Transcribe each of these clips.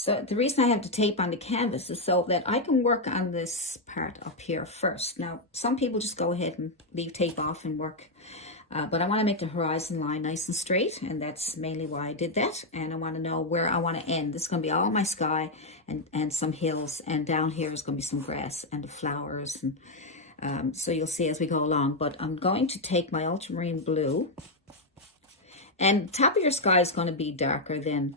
So the reason I have the tape on the canvas is so that I can work on this part up here first. Now, some people just go ahead and leave tape off and work. But I want to make the horizon line nice and straight, and that's mainly why I did that. And I want to know where I want to end. This is going to be all my sky and some hills, and down here is going to be some grass and the flowers. And so you'll see as we go along. But I'm going to take my ultramarine blue, and the top of your sky is going to be darker than,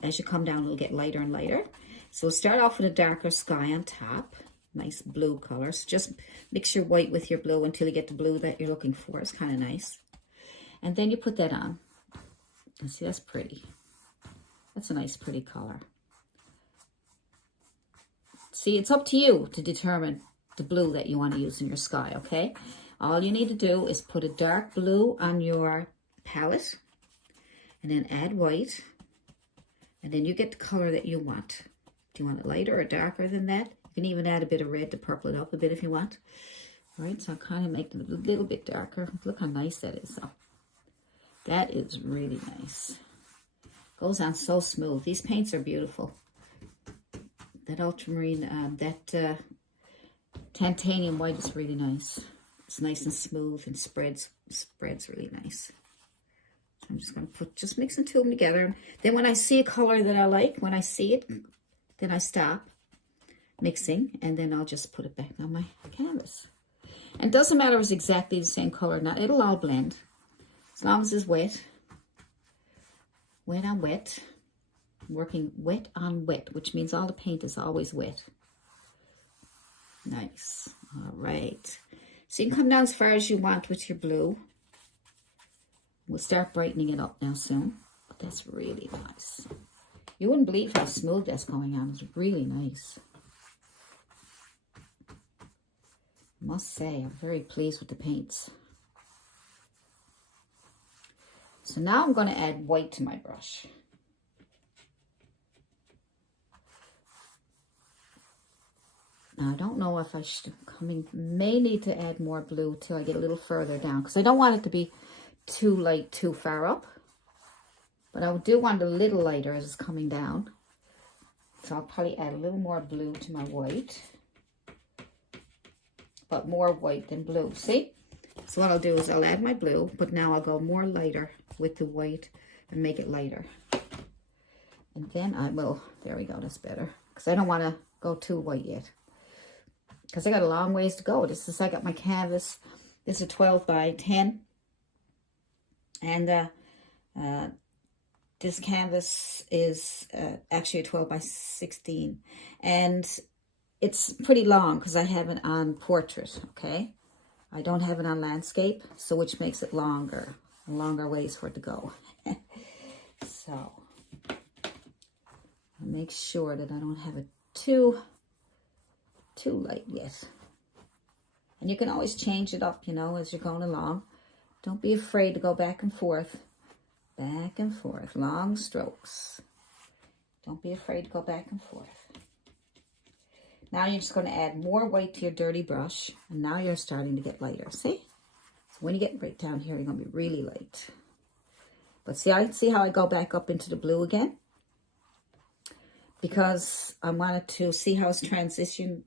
as you come down, it'll get lighter and lighter. So start off with a darker sky on top. Nice blue color. So just mix your white with your blue until you get the blue that you're looking for. It's kind of nice. And then you put that on. And see, that's pretty. That's a nice, pretty color. See, it's up to you to determine the blue that you want to use in your sky, okay? All you need to do is put a dark blue on your palette and then add white. And then you get the color that you want. Do you want it lighter or darker than that? You can even add a bit of red to purple it up a bit if you want. All right, so I'll kind of make it a little bit darker. Look how nice that is. So that is really nice. Goes on so smooth. These paints are beautiful. That ultramarine, that titanium white is really nice. It's nice and smooth and spreads really nice. So I'm just going to just mixing two of them together. Then when I see a color that I like, when I see it, then I stop mixing, and then I'll just put it back on my canvas. And it doesn't matter if it's exactly the same color or not. It'll all blend as long as it's wet. Wet on wet. I'm working wet on wet, which means all the paint is always wet. Nice. All right. So you can come down as far as you want with your blue. We'll start brightening it up now soon. But that's really nice. You wouldn't believe how smooth that's going on. It's really nice. I must say, I'm very pleased with the paints. So now I'm going to add white to my brush. Now I don't know if I should may need to add more blue till I get a little further down, because I don't want it to be too light too far up. But I do want it a little lighter as it's coming down. So I'll probably add a little more blue to my white. But more white than blue, see? So what I'll do is I'll add my blue, but now I'll go more lighter with the white and make it lighter. And then I will, there we go, that's better. Because I don't want to go too white yet. Because I got a long ways to go. This is, I got my canvas. This is a 12 by 10. And this canvas is actually a 12 by 16. And it's pretty long because I have it on portrait, okay? I don't have it on landscape, so which makes it longer ways for it to go. So, I'll make sure that I don't have it too light yet. And you can always change it up, you know, as you're going along. Don't be afraid to go back and forth, long strokes. Don't be afraid to go back and forth. Now you're just going to add more white to your dirty brush. And now you're starting to get lighter. See? So when you get right down here, you're going to be really light. But see how I go back up into the blue again? Because I wanted to see how it's transitioning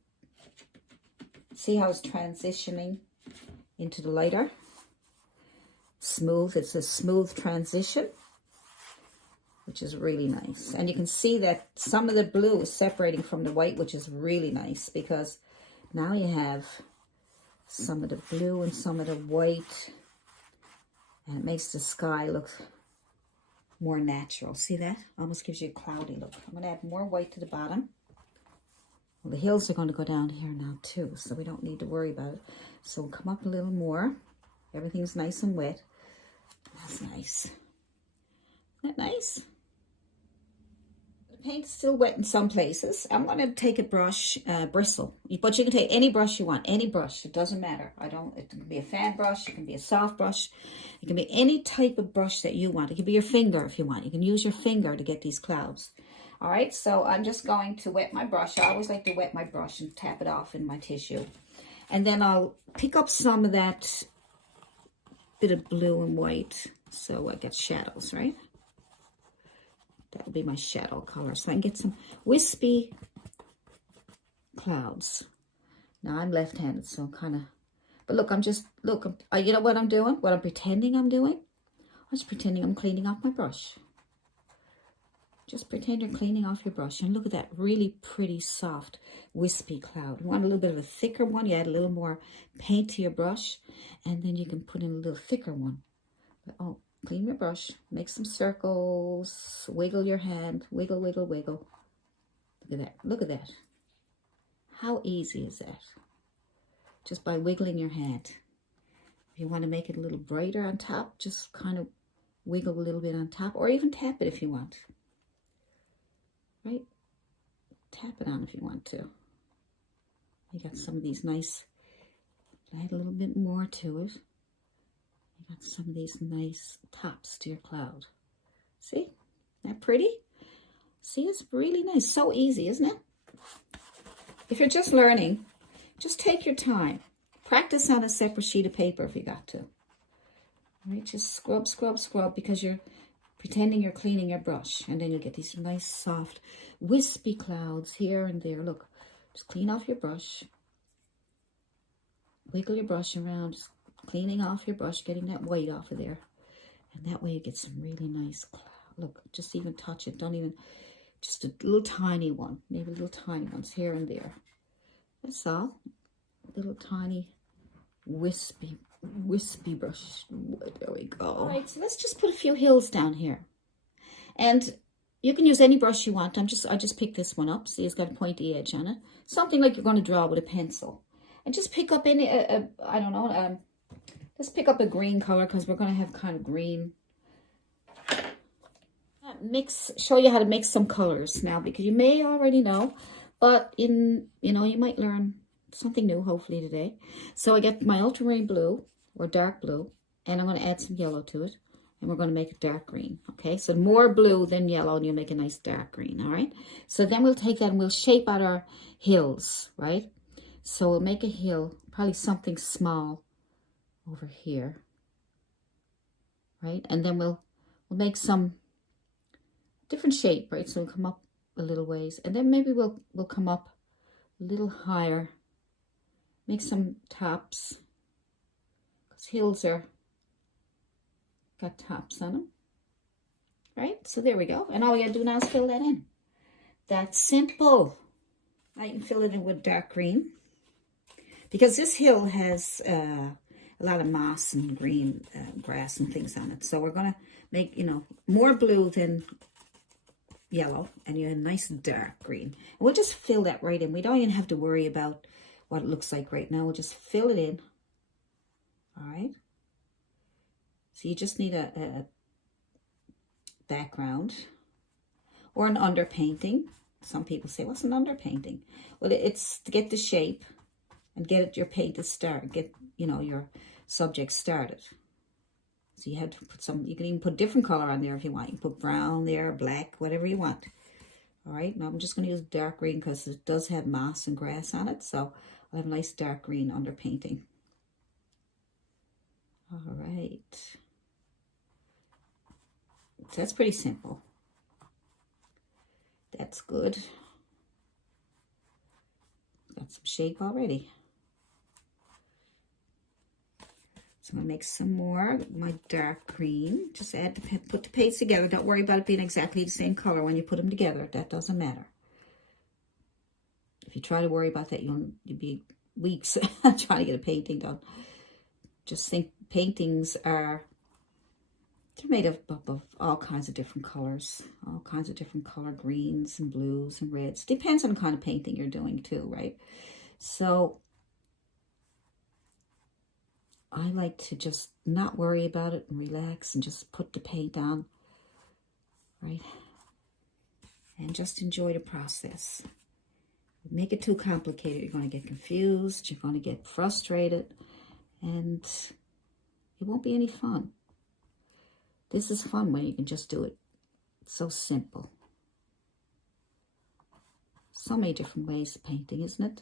into the lighter. Smooth. It's a smooth transition, which is really nice. And you can see that some of the blue is separating from the white, which is really nice, because now you have some of the blue and some of the white, and it makes the sky look more natural. See that? Almost gives you a cloudy look. I'm going to add more white to the bottom. Well, the hills are going to go down here now too, so we don't need to worry about it. So we'll come up a little more. Everything's nice and wet. That's nice. Isn't that nice? The paint's still wet in some places. I'm going to take a brush, Bristle. But you can take any brush you want, any brush. It doesn't matter. It can be a fan brush. It can be a soft brush. It can be any type of brush that you want. It can be your finger if you want. You can use your finger to get these clouds. All right, so I'm just going to wet my brush. I always like to wet my brush and tap it off in my tissue. And then I'll pick up some of that bit of blue and white so I get shadows, right? That'll be my shadow color. So I can get some wispy clouds. Now I'm left-handed, so kind of, but look, I'm just, look, you know what I'm doing? What I'm pretending I'm doing? I'm just pretending I'm cleaning off my brush. Just pretend you're cleaning off your brush. And look at that really pretty, soft, wispy cloud. You want a little bit of a thicker one, you add a little more paint to your brush, and then you can put in a little thicker one. But, oh, clean your brush, make some circles, wiggle your hand, wiggle, wiggle, wiggle. Look at that, look at that. How easy is that? Just by wiggling your hand. If you want to make it a little brighter on top, just kind of wiggle a little bit on top, or even tap it if you want. Right? Tap it on if you want to. You got some of these nice, add a little bit more to it. You got some of these nice tops to your cloud. See? Isn't that pretty? See, it's really nice. So easy, isn't it? If you're just learning, just take your time. Practice on a separate sheet of paper if you got to. All right, just scrub, scrub, scrub, because you're pretending you're cleaning your brush. And then you'll get these nice, soft, wispy clouds here and there. Look, just clean off your brush. Wiggle your brush around, just cleaning off your brush, getting that white off of there. And that way you get some really nice cloud. Look, just even touch it. Don't even... Just a little tiny one, maybe little tiny ones here and there. That's all. Little tiny wispy brush. There we go. All right, so let's just put a few hills down here. And you can use any brush you want. I just picked this one up. See, it's got a pointy edge on it. Something like you're going to draw with a pencil. And just pick up any, I don't know, let's pick up a green color because we're going to have kind of green. Show you how to mix some colors now, because you may already know, but you might learn something new hopefully today. So I get my ultramarine blue or dark blue, and I'm going to add some yellow to it, and we're going to make a dark green. Okay, so more blue than yellow, and you make a nice dark green. All right, so then we'll take that and we'll shape out our hills, right? So we'll make a hill, probably something small over here, right? And then we'll make some different shape, right? So we'll come up a little ways, and then maybe we'll come up a little higher, make some tops, because hills got tops on them, right? So there we go, and all we gotta do now is fill that in. That's simple. Now you can fill it in with dark green, because this hill has a lot of moss and green grass and things on it. So we're gonna make, more blue than yellow, and you have a nice dark green. And we'll just fill that right in. We don't even have to worry about what it looks like right now. We'll just fill it in. All right. So you just need a background or an underpainting. Some people say, what's an underpainting? Well, it's to get the shape and get your paint to start, get, your subject started. So you have to put some, you can even put different color on there if you want. You can put brown there, black, whatever you want. All right, now I'm just going to use dark green because it does have moss and grass on it. So I'll have a nice dark green underpainting. All right. So that's pretty simple. That's good. Got some shape already. So I'm going to make some more my dark green. Just put the paints together. Don't worry about it being exactly the same color when you put them together. That doesn't matter. If you try to worry about that, you'll be weeks trying to get a painting done. Just think paintings they're made of all kinds of different colors. All kinds of different color greens and blues and reds. Depends on the kind of painting you're doing too, right? So I like to just not worry about it and relax and just put the paint on, right? And just enjoy the process. Make it too complicated, you're going to get confused, you're going to get frustrated, and it won't be any fun. This is fun when you can just do it. It's so simple. So many different ways of painting, isn't it?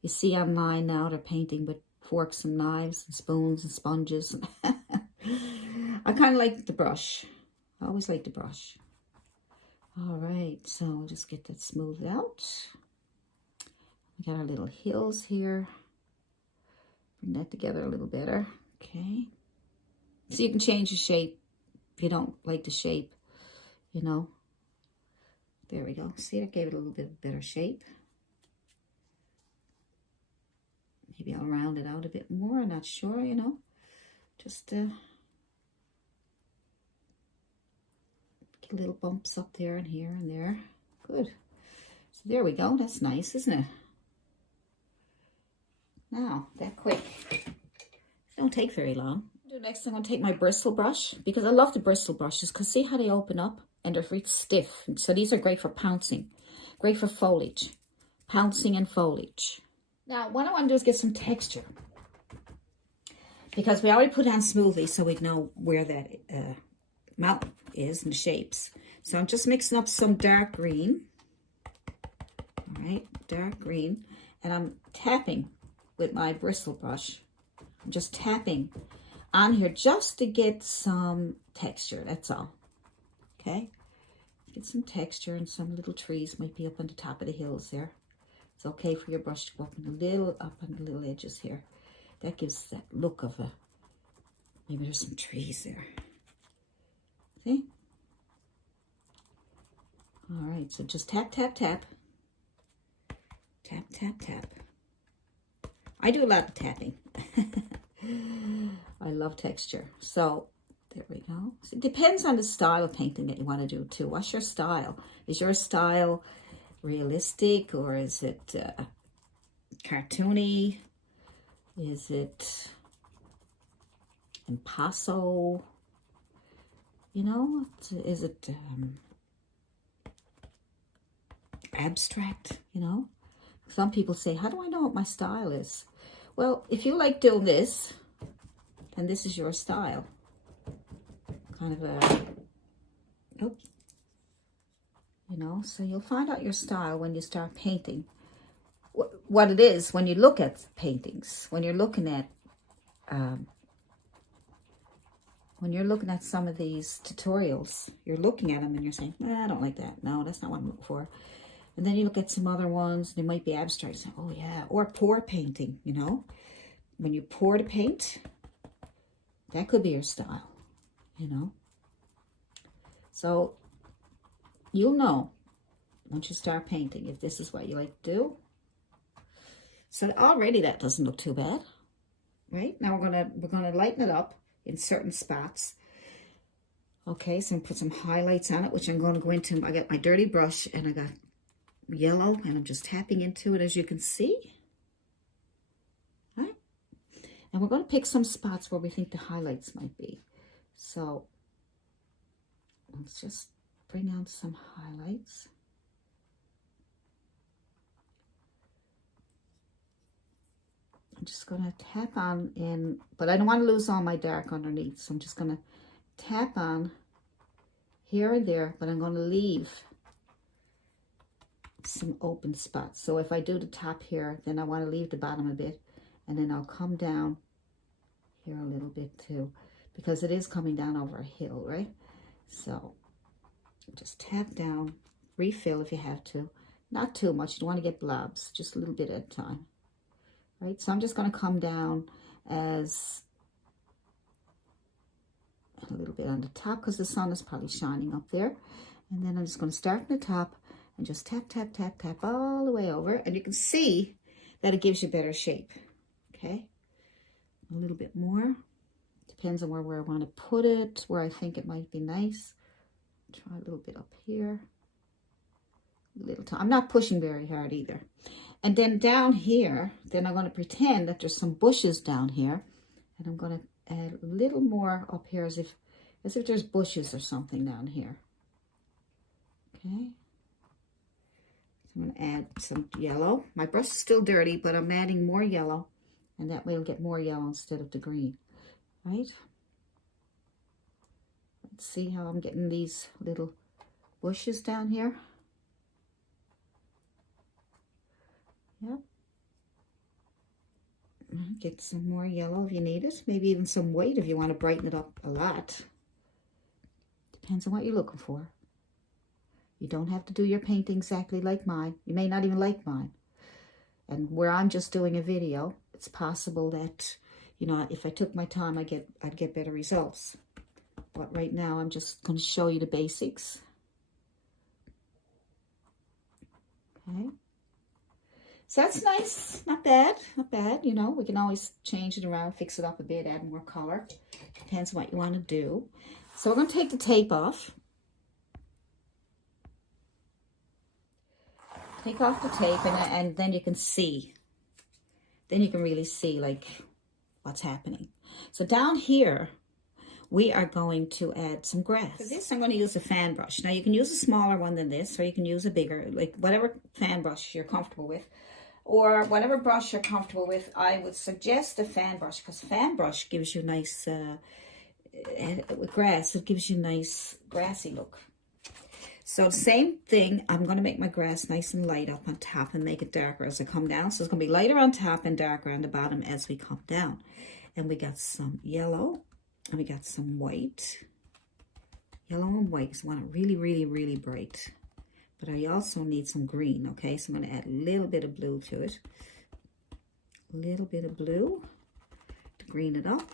You see online now they're painting with forks and knives and spoons and sponges. I kind of like the brush. I always like the brush. All right, so we'll just get that smoothed out. We got our little hills here. Bring that together a little better. Okay. So you can change the shape if you don't like the shape, you know. There we go. See, I gave it a little bit better shape. Maybe I'll round it out a bit more. I'm not sure, you know. Just get little bumps up there and here and there. Good. So there we go. That's nice, isn't it? Now, that quick. It don't take very long. Next, I'm going to take my bristle brush, because I love the bristle brushes, because see how they open up and they're very stiff. So these are great for pouncing, great for foliage, pouncing and foliage. Now, what I want to do is get some texture, because we already put it on smoothly, so we know where that mountain is and the shapes. So I'm just mixing up some dark green. All right, dark green, and I'm tapping with my bristle brush. I'm just tapping on here just to get some texture, that's all. Okay, get some texture, and some little trees might be up on the top of the hills there. It's okay for your brush to go up on the little edges here. That gives that look of a, maybe there's some trees there. See? All right, so just tap, tap, tap. Tap, tap, tap. I do a lot of tapping. I love texture. So there we go. So it depends on the style of painting that you want to do too. What's your style? Is your style realistic, or is it cartoony? Is it impasto? You know, is it abstract? You know, some people say, how do I know what my style is? Well, if you like doing this, then this is your style. Kind of a, oops. You know, so you'll find out your style when you start painting. What it is when you look at paintings, when you're looking at some of these tutorials, you're looking at them and you're saying, I don't like that. No, that's not what I'm looking for. And then you look at some other ones, they might be abstract. Say, oh yeah, or pour painting, you know. When you pour the paint, that could be your style, you know. So you'll know once you start painting if this is what you like to do. So already that doesn't look too bad, right? Now we're gonna lighten it up in certain spots. Okay, so I'm gonna put some highlights on it, which I'm going to go into. I got my dirty brush and I got yellow, and I'm just tapping into it, as you can see. All right, and we're going to pick some spots where we think the highlights might be. So let's just bring out some highlights. I'm just going to tap on in, but I don't want to lose all my dark underneath, so I'm just going to tap on here and there, but I'm going to leave some open spots. So if I do the top here, then I want to leave the bottom a bit, and then I'll come down here a little bit too, because it is coming down over a hill, right? So just tap down, refill if you have to. Not too much, you don't want to get blobs, just a little bit at a time. Right, so I'm just going to come down as a little bit on the top, because the sun is probably shining up there. And then I'm just going to start from the top and just tap, tap, tap, tap all the way over. And you can see that it gives you better shape. Okay, a little bit more. Depends on where I want to put it, where I think it might be nice. Try a little bit up here. A little time. I'm not pushing very hard either. And then down here, then I'm going to pretend that there's some bushes down here, and I'm going to add a little more up here, as if there's bushes or something down here. Okay. So I'm going to add some yellow. My brush is still dirty, but I'm adding more yellow, and that way we'll get more yellow instead of the green. Right? Let's see how I'm getting these little bushes down here. Yep. Get some more yellow if you need it. Maybe even some white if you want to brighten it up a lot. Depends on what you're looking for. You don't have to do your painting exactly like mine. You may not even like mine. And where I'm just doing a video, it's possible that, you know, if I took my time, I'd get better results. But right now, I'm just going to show you the basics. Okay. So that's nice. Not bad. Not bad. You know, we can always change it around, fix it up a bit, add more color. Depends on what you want to do. So we're going to take the tape off. Take off the tape and then you can see. Then you can really see like what's happening. So down here, we are going to add some grass. For this, I'm going to use a fan brush. Now you can use a smaller one than this, or you can use a bigger, like whatever fan brush you're comfortable with. Or whatever brush you're comfortable with, I would suggest a fan brush, because fan brush gives you nice, with grass, it gives you a nice grassy look. So the same thing, I'm going to make my grass nice and light up on top and make it darker as I come down. So it's going to be lighter on top and darker on the bottom as we come down. And we got some yellow and we got some white. Yellow and white, because I want it really, really, really bright. But I also need some green, okay? So I'm going to add a little bit of blue to it. A little bit of blue to green it up.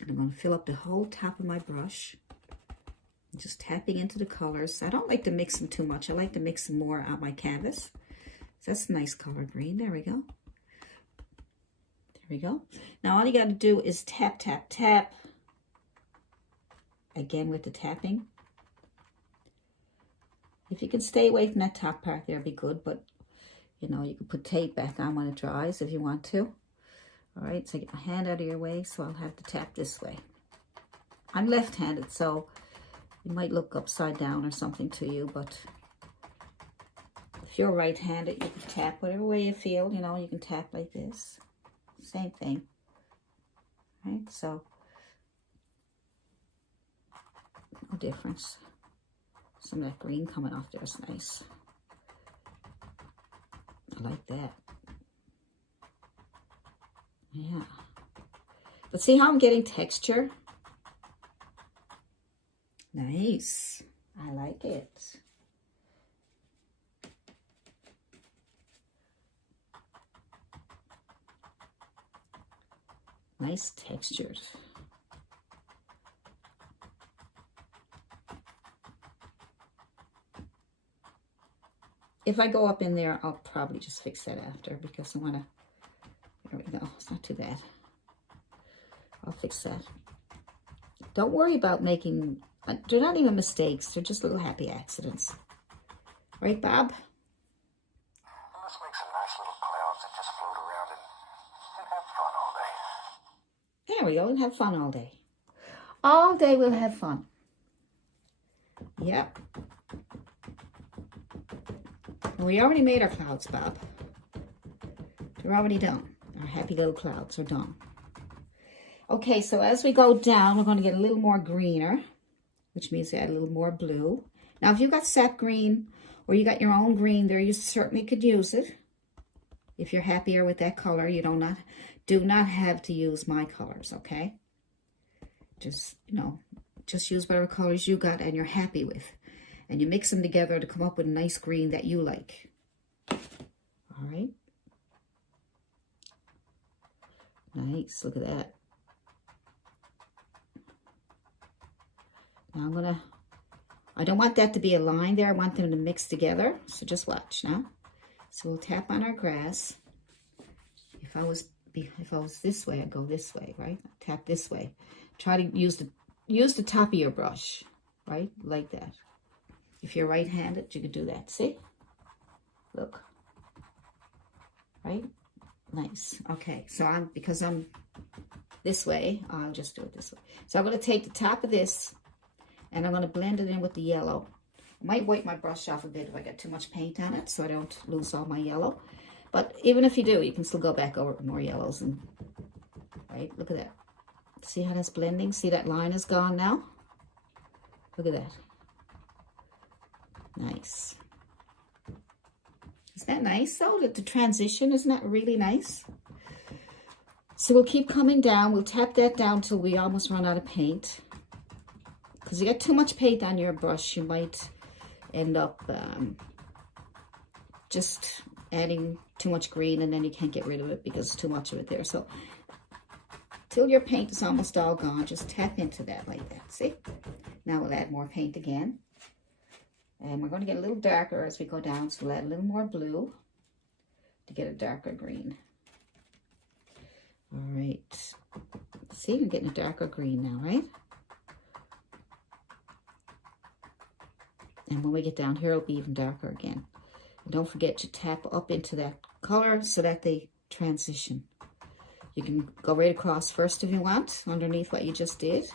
And I'm going to fill up the whole top of my brush. Just tapping into the colors. I don't like to mix them too much. I like to mix them more on my canvas. So that's a nice color green. There we go. There we go. Now all you got to do is tap, tap, tap. Again with the tapping. If you can stay away from that top part there, be good. But, you know, you can put tape back on when it dries if you want to. All right, so get my hand out of your way, so I'll have to tap this way. I'm left-handed, so it might look upside down or something to you, but if you're right-handed, you can tap whatever way you feel. You know, you can tap like this. Same thing. Right, so no difference. Some of that green coming off there is nice. I like that. Yeah. But see how I'm getting texture? Nice. I like it. Nice textures. If I go up in there, I'll probably just fix that after because I want to, there we go, it's not too bad. I'll fix that. Don't worry about making, they're not even mistakes, they're just little happy accidents. Right, Bob? Let's make some nice little clouds that just float around and have fun all day. There we go, and have fun all day. All day we'll have fun. Yep. And we already made our clouds, Bob. They're already done. Our happy little clouds are done. Okay, so as we go down, we're going to get a little more greener, which means add a little more blue. Now, if you got sap green or you got your own green there, you certainly could use it. If you're happier with that color, you do not have to use my colors, okay? Just, you know, just use whatever colors you got and you're happy with. And you mix them together to come up with a nice green that you like. All right. Nice, look at that. Now I don't want that to be a line there. I want them to mix together. So just watch now. So we'll tap on our grass. If I was this way, I'd go this way, right? Tap this way. Try to use the top of your brush, right? Like that. If you're right-handed, you could do that. See? Look. Right? Nice. Okay, so because I'm this way, I'll just do it this way. So I'm going to take the top of this and I'm going to blend it in with the yellow. I might wipe my brush off a bit if I get too much paint on it so I don't lose all my yellow. But even if you do, you can still go back over with more yellows. And right, look at that. See how that's blending? See that line is gone now? Look at that. Nice. Isn't that nice though? The transition, isn't that really nice? So we'll keep coming down. We'll tap that down till we almost run out of paint. Because you get too much paint on your brush, you might end up just adding too much green, and then you can't get rid of it because there's too much of it there. So till your paint is almost all gone, just tap into that like that. See? Now we'll add more paint again. And we're going to get a little darker as we go down, so we'll add a little more blue to get a darker green. All right. See, we're getting a darker green now, right? And when we get down here, it'll be even darker again. And don't forget to tap up into that color so that they transition. You can go right across first if you want, underneath what you just did.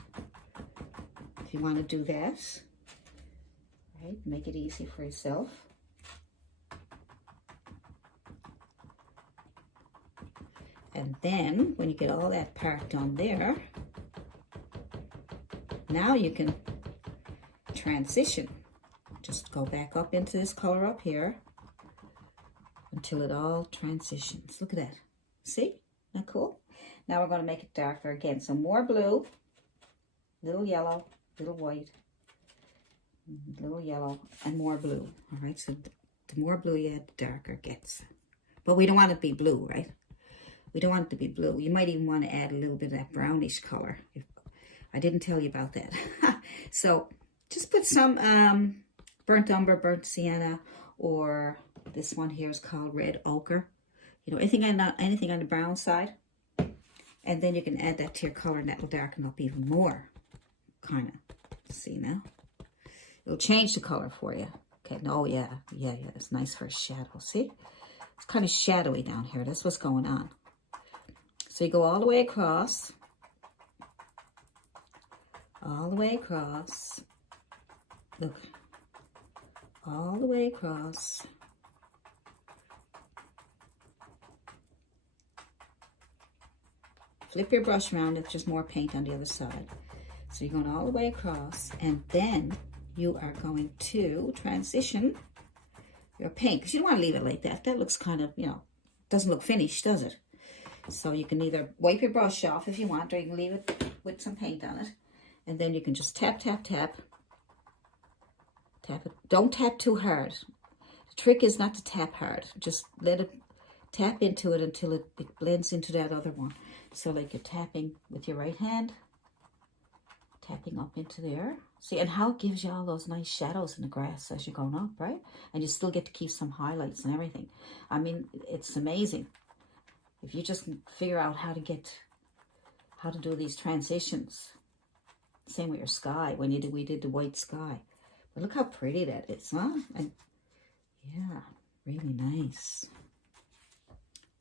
If you want to do that. Right, make it easy for yourself. And then, when you get all that part done there, now you can transition. Just go back up into this color up here until it all transitions. Look at that. See? Isn't that cool? Now we're going to make it darker again. So more blue, little yellow, little white, little yellow, and more blue. All right, so the more blue you add, the darker it gets. But we don't want it to be blue, right? We don't want it to be blue. You might even want to add a little bit of that brownish color. I didn't tell you about that. So just put some burnt umber, burnt sienna, or this one here is called red ochre. You know, anything on the brown side. And then you can add that to your color, and that will darken up even more. Kind of. See now? It'll change the color for you. Okay, oh yeah. It's nice for a shadow. See? It's kind of shadowy down here. That's what's going on. So you go all the way across. All the way across. Look. All the way across. Flip your brush around if there's more paint on the other side. So you're going all the way across, and then you are going to transition your paint, because you don't want to leave it like that. That looks kind of, you know, doesn't look finished, does it? So you can either wipe your brush off if you want, or you can leave it with some paint on it. And then you can just tap, tap, tap. Tap it. Don't tap too hard. The trick is not to tap hard. Just let it tap into it until it blends into that other one. So like you're tapping with your right hand, tapping up into there. See, and how it gives you all those nice shadows in the grass as you're going up, right? And you still get to keep some highlights and everything. I mean, it's amazing. If you just figure out how to do these transitions. Same with your sky, we did the white sky. But look how pretty that is, huh? And yeah, really nice.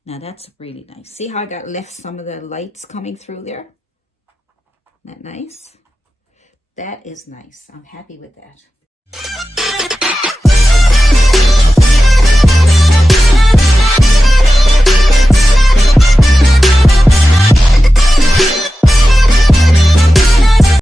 Now that's really nice. See how I got left some of the lights coming through there? Isn't that nice? That is nice. I'm happy with that.